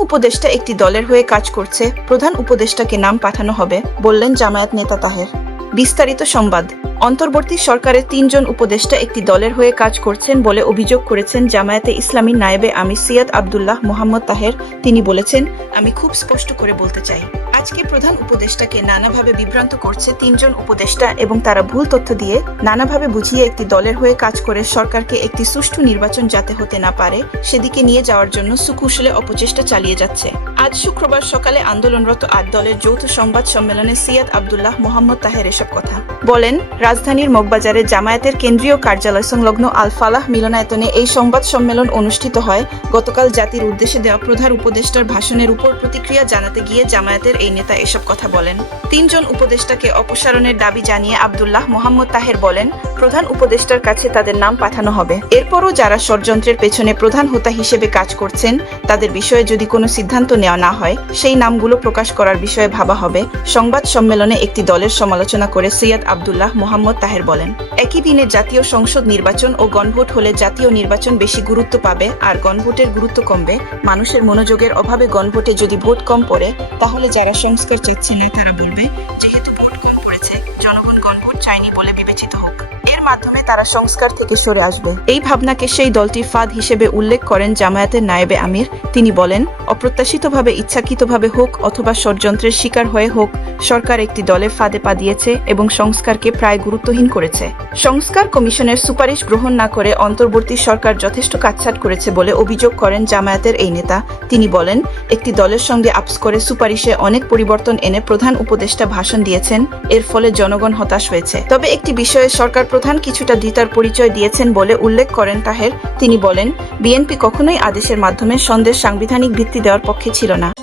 উপদেষ্টা একটি দলের হয়ে কাজ করছে, প্রধান উপদেষ্টাকে নাম পাঠানো হবে, বললেন জামায়াত নেতা তাহের। বিস্তারিত সংবাদ। অন্তর্বর্তী সরকারের তিনজন উপদেষ্টা একটি দলের হয়ে কাজ করছেন বলে অভিযোগ করেছেন জামায়াতে ইসলামী নায়েবে আমি সিয়াদ আবদুল্লাহ মোহাম্মদ তাহের। তিনি বলেছেন, আমি খুব স্পষ্ট করে বলতে চাই, আজকে প্রধান উপদেষ্টাকে নানাভাবে বিভ্রান্ত করছে তিনজন উপদেষ্টা এবং তারা ভুল তথ্য দিয়ে নানাভাবে বুঝিয়ে একটি দলের হয়ে কাজ করে সরকারকে একটি সুষ্ঠু নির্বাচন যাতে হতে না পারে, সেদিকে নিয়ে যাওয়ার জন্য সুকুশলে অপচেষ্টা চালিয়ে যাচ্ছে। আজ শুক্রবার সকালে আন্দোলনরত আট দলের যৌথ সংবাদ সম্মেলনে সিয়াদ আবদুল্লাহ মোহাম্মদ তাহের এসব কথা বলেন। রাজধানীর মগবাজারে জামায়াতের কেন্দ্রীয় কার্যালয় সংলগ্ন আল ফালাহ মিলনায়তনে এই সংবাদ সম্মেলন অনুষ্ঠিত হয়। গতকাল জাতির উদ্দেশ্যে দেওয়া প্রধান উপদেষ্টার ভাষণের উপর প্রতিক্রিয়া জানাতে গিয়ে জামায়াতের এই নেতা এসব কথা বলেন। তিনজন উপদেষ্টাকে অপসারণের দাবি জানিয়ে আবদুল্লাহ মোহাম্মদ তাহের বলেন, প্রধান উপদেষ্টার কাছে তাদের নাম পাঠানো হবে। এরপরও যারা ষড়যন্ত্রের পেছনে প্রধান হোতা হিসেবে কাজ করছেন, তাদের বিষয়ে যদি কোনো সিদ্ধান্ত নেওয়া না হয়, সেই নামগুলো প্রকাশ করার বিষয়ে ভাবা হবে। সংবাদ সম্মেলনে একটি দলের সমালোচনা করে সৈয়দ আবদুল্লাহ মোহাম্মদ তাহের বলেন, একই দিনে জাতীয় সংসদ নির্বাচন ও গণভোট হলে জাতীয় নির্বাচন বেশি গুরুত্ব পাবে আর গণভোটের গুরুত্ব কমবে। মানুষের মনোযোগের অভাবে গণভোটে যদি ভোট কম পড়ে, তাহলে যারা সংস্কার চাচ্ছে না তারা বলবে, যেহেতু ভোট কম পড়েছে, জনগণ গণভোট চায়নি বলে বিবেচিত মাধ্যমে তারা সংস্কার থেকে সরে আসবে। এই ভাবনাকে সেই দলটির ফাঁদ হিসেবে উল্লেখ করেন জামায়াতের নায়েবে আমির। তিনি বলেন, অপ্রত্যাশিতভাবে, ইচ্ছাকৃতভাবে হোক অথবা ষড়যন্ত্রের শিকার হয়ে হোক, সরকার একটি দলের ফাঁদে পা দিয়েছে এবং সংস্কারকে প্রায় গুরুত্বহীন করেছে। সংস্কার কমিশনের সুপারিশ গ্রহণ না করে অন্তর্বর্তী সরকার যথেষ্ট কাটছাট করেছে বলে অভিযোগ করেন জামায়াতের এই নেতা। তিনি বলেন, একটি দলের সঙ্গে আপস করে সুপারিশে অনেক পরিবর্তন এনে প্রধান উপদেষ্টা ভাষণ দিয়েছেন, এর ফলে জনগণ হতাশ হয়েছে। তবে একটি বিষয়ে সরকার প্রধান কিছুটা দ্বিতার পরিচয় দিয়েছেন বলে উল্লেখ করেন তাহের। তিনি বলেন, বিএনপি কখনোই আদেশের মাধ্যমে সন্দেশ সাংবিধানিক ভিত্তি দেওয়ার পক্ষে ছিল না।